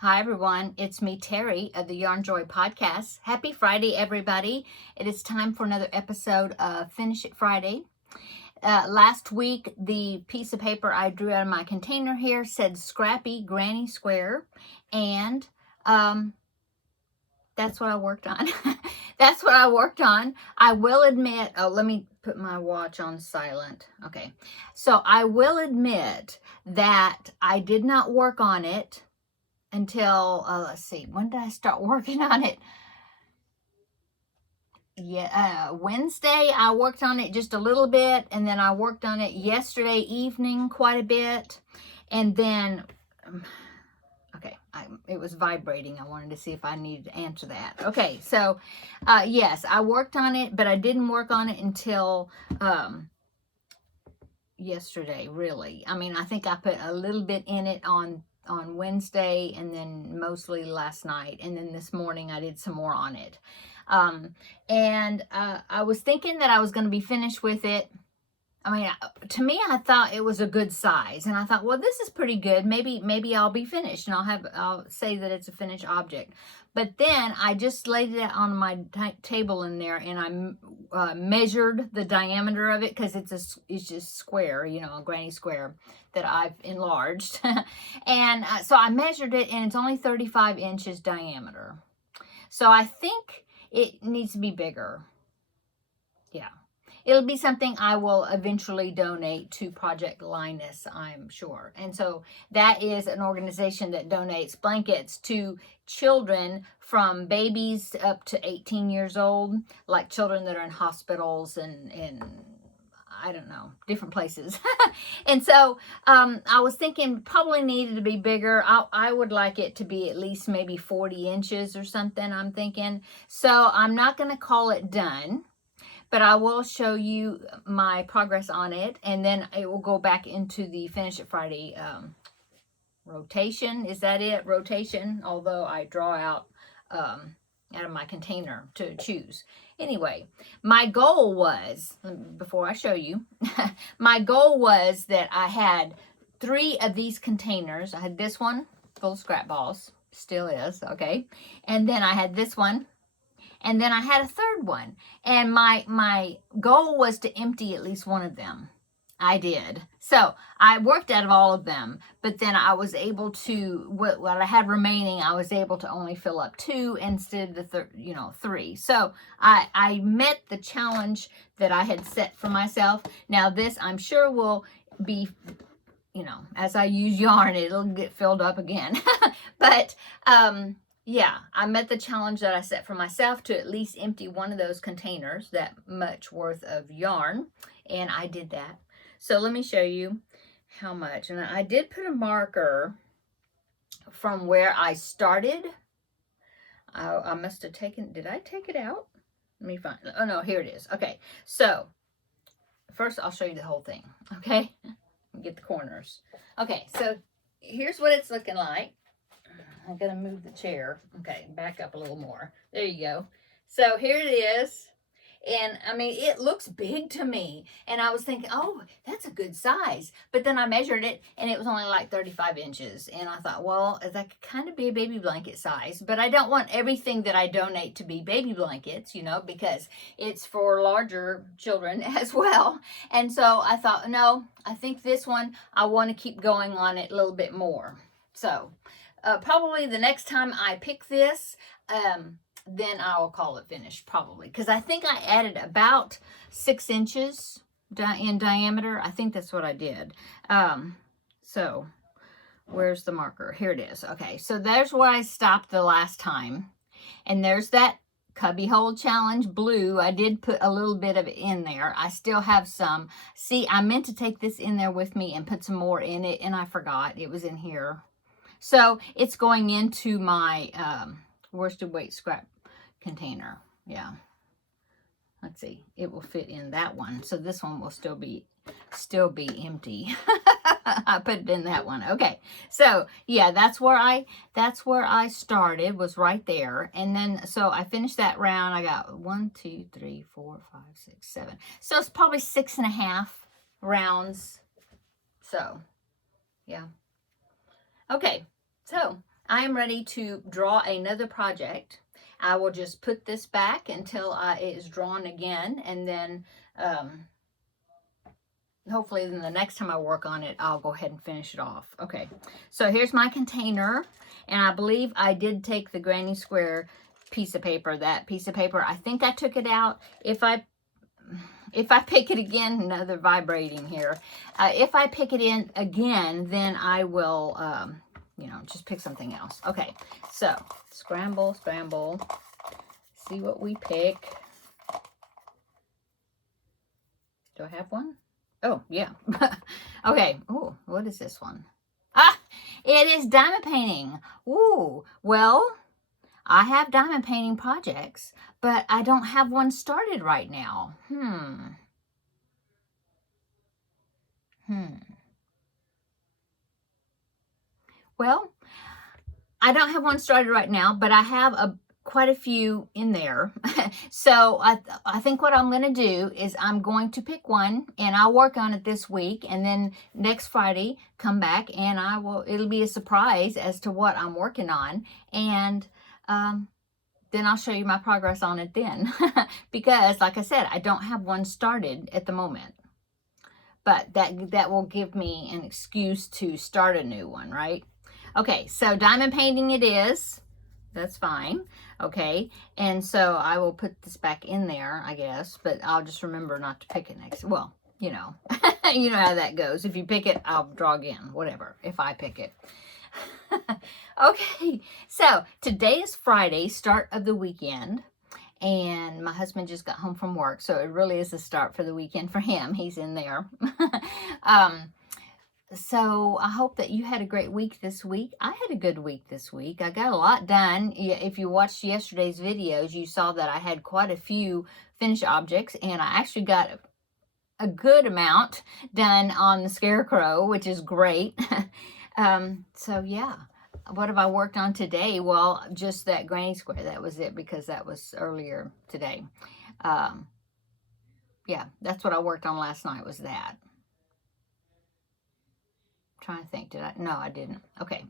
Hi everyone, it's me Terry of the Yarn Joy podcast. Happy Friday everybody. It is time for another episode of Finish It Friday. Last week the piece of paper I drew out of my container here said Scrappy Granny Square, and that's what I worked on. That's what I worked on. I will admit, let me put my watch on silent. Okay, so I will admit that I did not work on it until, let's see, when did I start working on it? Wednesday I worked on it just a little bit, and then I worked on it yesterday evening quite a bit, and then it was vibrating. I wanted to see if I needed to answer that. Okay, so yes, I worked on it, but I didn't work on it until yesterday, really. I mean, I think I put a little bit in it on Wednesday, and then mostly last night, and then this morning I did some more on it. I was thinking that I was going to be finished with it. I mean, to me, I thought it was a good size, and I thought, well, this is pretty good. Maybe I'll be finished, and I'll say that it's a finished object. But then I just laid it on my table in there, and I measured the diameter of it, because it's just square, a granny square that I've enlarged. And so I measured it, and it's only 35 inches diameter. So I think it needs to be bigger. Yeah. It'll be something I will eventually donate to Project Linus, I'm sure. And so that is an organization that donates blankets to children from babies up to 18 years old, like children that are in hospitals and I don't know, different places. And so I was thinking probably needed to be bigger. I would like it to be at least maybe 40 inches or something, I'm thinking. So I'm not going to call it done, but I will show you my progress on it, and then it will go back into the Finish It Friday rotation. Is that it? Rotation, although I draw out of my container to choose. Anyway, my goal was, before I show you, my goal was that I had 3 of these containers. I had this one full of scrap balls, still is, okay? And then I had this one, and then I had a third one. And my goal was to empty at least one of them. I did. So I worked out of all of them, but then I was able to, what I had remaining, I was able to only fill up 2 instead of the 3. So I met the challenge that I had set for myself. Now this, I'm sure, will be, as I use yarn, it'll get filled up again. But yeah, I met the challenge that I set for myself to at least empty one of those containers, that much worth of yarn, and I did that. So let me show you how much. And I did put a marker from where I started. I must have taken, did I take it out? Let me find, oh no, here it is. Okay, so first I'll show you the whole thing, okay? Get the corners. Okay, so here's what it's looking like. I'm going to move the chair. Okay, back up a little more. There you go. So here it is. And I mean, it looks big to me. And I was thinking, oh, that's a good size. But then I measured it, and it was only like 35 inches. And I thought, well, that could kind of be a baby blanket size. But I don't want everything that I donate to be baby blankets, because it's for larger children as well. And so I thought, no, I think this one, I want to keep going on it a little bit more. So probably the next time I pick this, then I will call it finished, probably. Because I think I added about 6 inches in diameter. I think that's what I did. So where's the marker? Here it is. Okay, so there's where I stopped the last time. And there's that Cubbyhole Challenge blue. I did put a little bit of it in there. I still have some. See, I meant to take this in there with me and put some more in it, and I forgot. It was in here. So it's going into my worsted weight scrap container. Yeah. Let's see. It will fit in that one. So this one will still be empty. I put it in that one. Okay. So yeah, that's where I started, was right there. And then, so I finished that round. I got 1, 2, 3, 4, 5, 6, 7. So it's probably 6.5 rounds. So yeah. Okay, so I am ready to draw another project. I will just put this back until it is drawn again, and then hopefully then the next time I work on it, I'll go ahead and finish it off. Okay, so here's my container, and I believe I did take the granny square piece of paper, that piece of paper. I think I took it out. If I pick it again, another vibrating here. If I pick it in again, then I will, just pick something else. Okay, so scramble, scramble. See what we pick. Do I have one? Oh, yeah. Okay. Oh, what is this one? Ah, it is diamond painting. Ooh, well, I have diamond painting projects, but I don't have one started right now. Well, I don't have one started right now, but I have quite a few in there. So I think what I'm going to do is I'm going to pick one, and I'll work on it this week, and then next Friday come back, and it'll be a surprise as to what I'm working on, and then I'll show you my progress on it then. Because like I said, I don't have one started at the moment, but that will give me an excuse to start a new one, right? Okay, so diamond painting it is. That's fine. Okay, and so I will put this back in there, I guess, but I'll just remember not to pick it next. Well, you know, you know how that goes. If you pick it, I'll draw again, whatever, if I pick it. Okay, so today is Friday, start of the weekend, and my husband just got home from work, so it really is a start for the weekend for him. He's in there. So I hope that you had a great week this week. I had a good week this week. I got a lot done. If you watched yesterday's videos, you saw that I had quite a few finished objects, and I actually got a good amount done on the scarecrow, which is great. So yeah, what have I worked on today? Well, just that granny square. That was it, because that was earlier today. Yeah, that's what I worked on last night, was that. Trying to think, did I? No, I didn't. Okay.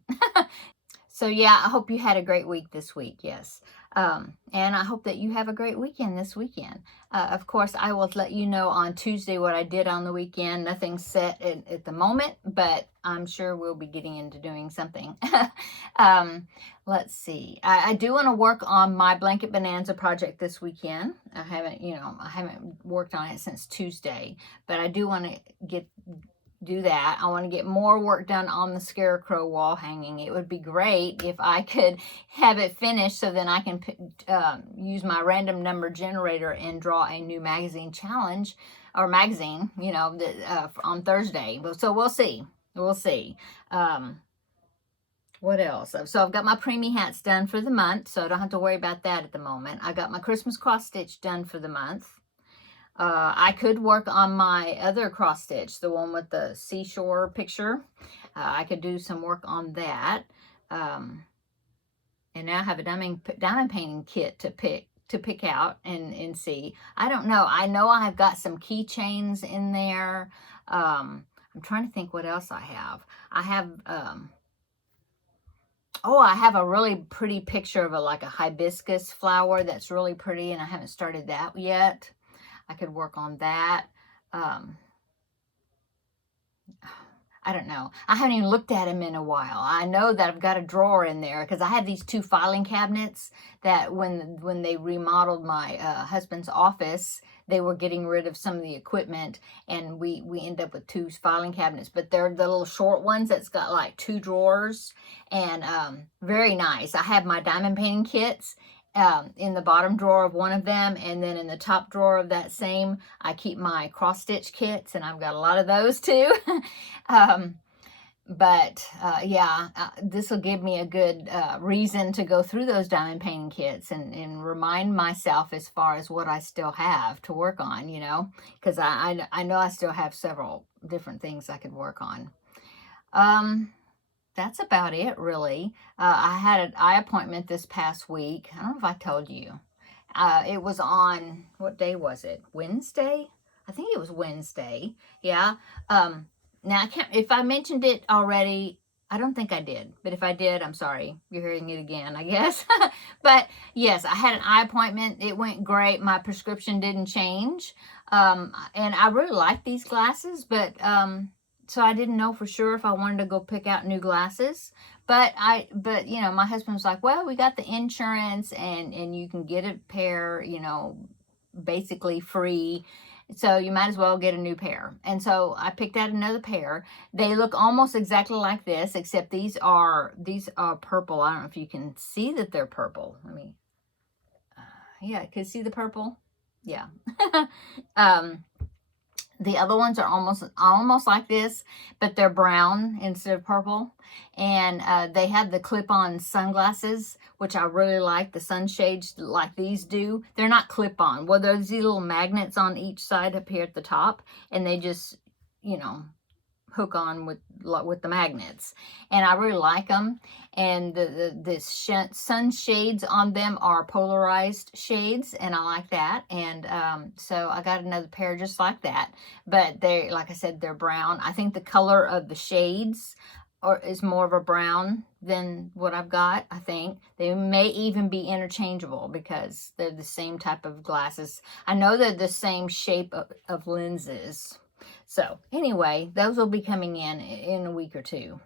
So yeah, I hope you had a great week this week. Yes. And I hope that you have a great weekend this weekend. Of course, I will let you know on Tuesday what I did on the weekend. Nothing's set at the moment, but I'm sure we'll be getting into doing something. Let's see. I do want to work on my Blanket Bonanza project this weekend. I haven't worked on it since Tuesday, but I do want to do that. I want to get more work done on the scarecrow wall hanging. It would be great if I could have it finished, so then I can use my random number generator and draw a new magazine challenge, or magazine, on Thursday. So we'll see. We'll see. What else? So I've got my preemie hats done for the month, so I don't have to worry about that at the moment. I got my Christmas cross stitch done for the month. I could work on my other cross stitch, the one with the seashore picture. I could do some work on that. And now I have a diamond painting kit to pick out and see. I don't know. I know I've got some keychains in there. I'm trying to think what else I have. I have I have a really pretty picture of a hibiscus flower that's really pretty, and I haven't started that yet. I could work on that. I don't know. I haven't even looked at them in a while. I know that I've got a drawer in there, because I had these 2 filing cabinets that when they remodeled my husband's office, they were getting rid of some of the equipment, and we end up with 2 filing cabinets. But they're the little short ones that's got like 2 drawers, and very nice. I have my diamond painting kits in the bottom drawer of one of them, and then in the top drawer of that same, I keep my cross stitch kits, and I've got a lot of those too. This will give me a good reason to go through those diamond painting kits and remind myself as far as what I still have to work on, because I know I still have several different things I could work on. That's about it, really. I had an eye appointment this past week. I don't know if I told you. It was on, what day was it? Wednesday? I think it was Wednesday. Yeah. Now, I can't, if I mentioned it already, I don't think I did, but if I did, I'm sorry. You're hearing it again, I guess. But yes, I had an eye appointment. It went great. My prescription didn't change. And I really like these glasses, but so I didn't know for sure if I wanted to go pick out new glasses. But you know, my husband was like, well, we got the insurance and you can get a pair, you know, basically free. So you might as well get a new pair. And so I picked out another pair. They look almost exactly like this, except these are purple. I don't know if you can see that they're purple. Let me, yeah, can you see the purple? Yeah. The other ones are almost like this, but they're brown instead of purple. And they have the clip-on sunglasses, which I really like. The sunshades like these do. They're not clip-on. Well, there's these little magnets on each side up here at the top, and they just, you know, hook on with the magnets, and I really like them. And the sunshades on them are polarized shades, and I like that. And so I got another pair just like that, but they, like I said, they're brown. I think the color of the shades is more of a brown than what I've got. I think they may even be interchangeable because they're the same type of glasses. I know they're the same shape of lenses. So anyway, those will be coming in a week or two.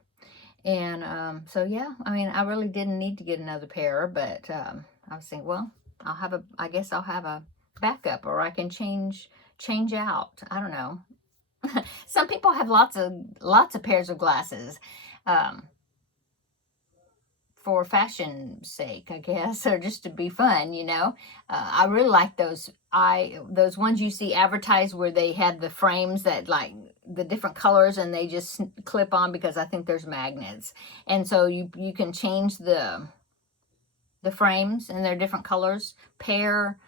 And so yeah, I mean, I really didn't need to get another pair, but I was thinking, well, I guess I'll have a backup, or I can change out. I don't know. Some people have lots of pairs of glasses. For fashion's sake, I guess, or just to be fun, you know. I really like those ones you see advertised where they have the frames that like the different colors and they just clip on, because I think there's magnets. And so you can change the frames and they're different colors, pair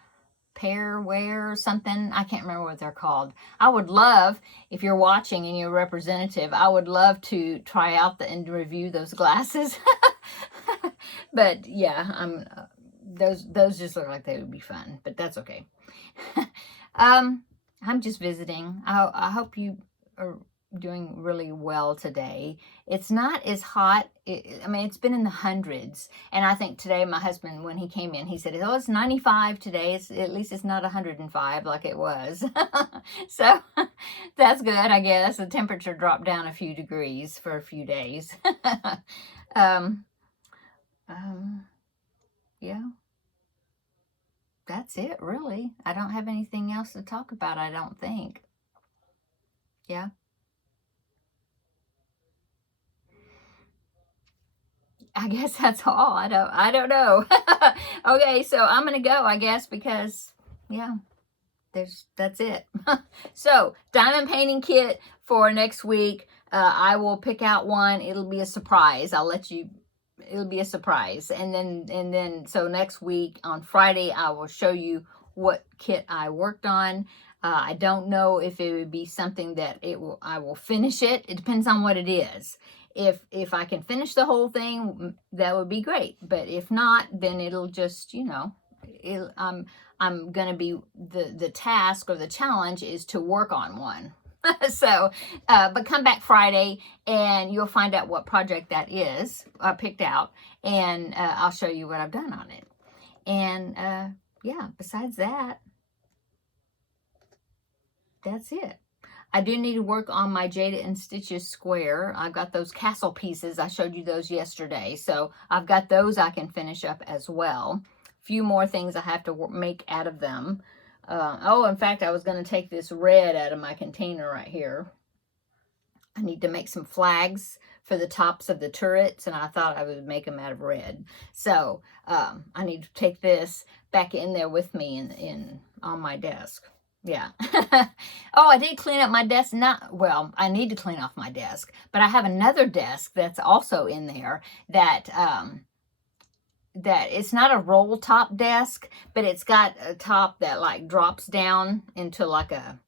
wear or something. I can't remember what they're called. I would love, if you're watching and you're a representative, I would love to try out and review those glasses. But yeah, those just look like they would be fun, but that's okay. I'm just visiting. I hope you are doing really well today. It's not as hot. I mean, it's been in the hundreds, and I think today my husband, when he came in, he said, oh, it's 95 today. At least it's not 105 like it was. So that's good, I guess. The temperature dropped down a few degrees for a few days. Yeah, that's it, really. I don't have anything else to talk about, I don't think. Yeah. I guess that's all. I don't know. Okay, so I'm gonna go, I guess, because yeah, that's it. So diamond painting kit for next week. I will pick out one. It'll be a surprise. It'll be a surprise. And then so next week on Friday, I will show you what kit I worked on. I don't know if it would be something that I will finish it. It depends on what it is. If I can finish the whole thing, that would be great. But if not, then it'll just, you know, I'm going to be, the task or the challenge is to work on one. So, but come back Friday and you'll find out what project that is I picked out, and I'll show you what I've done on it. And yeah, besides that, that's it. I do need to work on my Jada and Stitches square. I've got those castle pieces. I showed you those yesterday. So I've got those I can finish up as well. A few more things I have to make out of them. Oh, in fact, I was going to take this red out of my container right here. I need to make some flags for the tops of the turrets, and I thought I would make them out of red. So I need to take this back in there with me on my desk. Yeah. Oh, I did clean up my desk. Well, I need to clean off my desk, but I have another desk that's also in there that it's not a roll top desk, but it's got a top that like drops down into like it's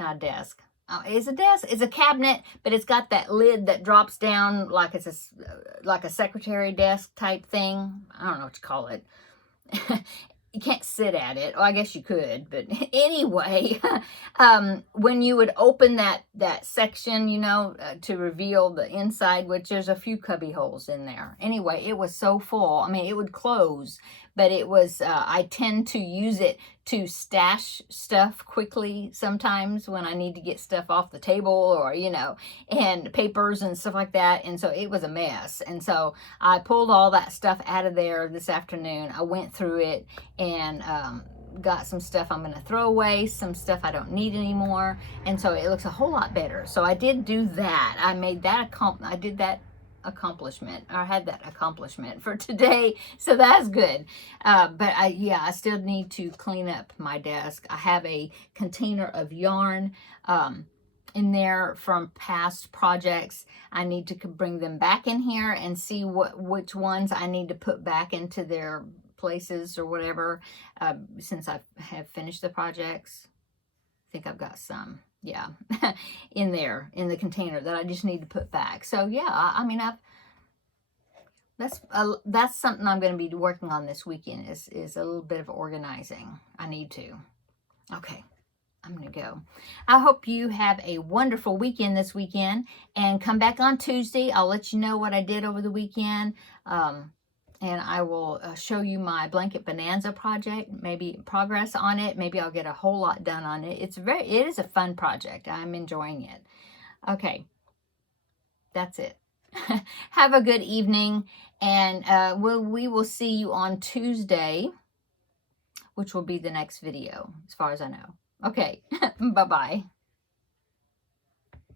not a desk. It's a desk. It's a cabinet, but it's got that lid that drops down like like a secretary desk type thing. I don't know what you call it. you can't sit at it. Well, I guess you could, but anyway, when you would open that section, you know, to reveal the inside, which there's a few cubby holes in there. Anyway, it was so full. I mean, it would close, but it was, I tend to use it to stash stuff quickly sometimes when I need to get stuff off the table, or, you know, and papers and stuff like that. And so it was a mess. And so I pulled all that stuff out of there this afternoon. I went through it and got some stuff I'm going to throw away, some stuff I don't need anymore, and so it looks a whole lot better. So I did do that. I made that I did that accomplishment. I had that accomplishment for today, so that's good. But I still need to clean up my desk. I have a container of yarn in there from past projects. I need to bring them back in here and see which ones I need to put back into their places or whatever, since I have finished the projects. I think I've got some, yeah, in there in the container that I just need to put back. So yeah, I mean, that's something I'm going to be working on this weekend, is a little bit of organizing. I need to. Okay, I'm going to go. I hope you have a wonderful weekend this weekend, and come back on Tuesday. I'll let you know what I did over the weekend. And I will show you my blanket bonanza project, maybe progress on it. Maybe I'll get a whole lot done on it. It is a fun project. I'm enjoying it. Okay, that's it. Have a good evening, and we will see you on Tuesday, which will be the next video, as far as I know. Okay, bye-bye.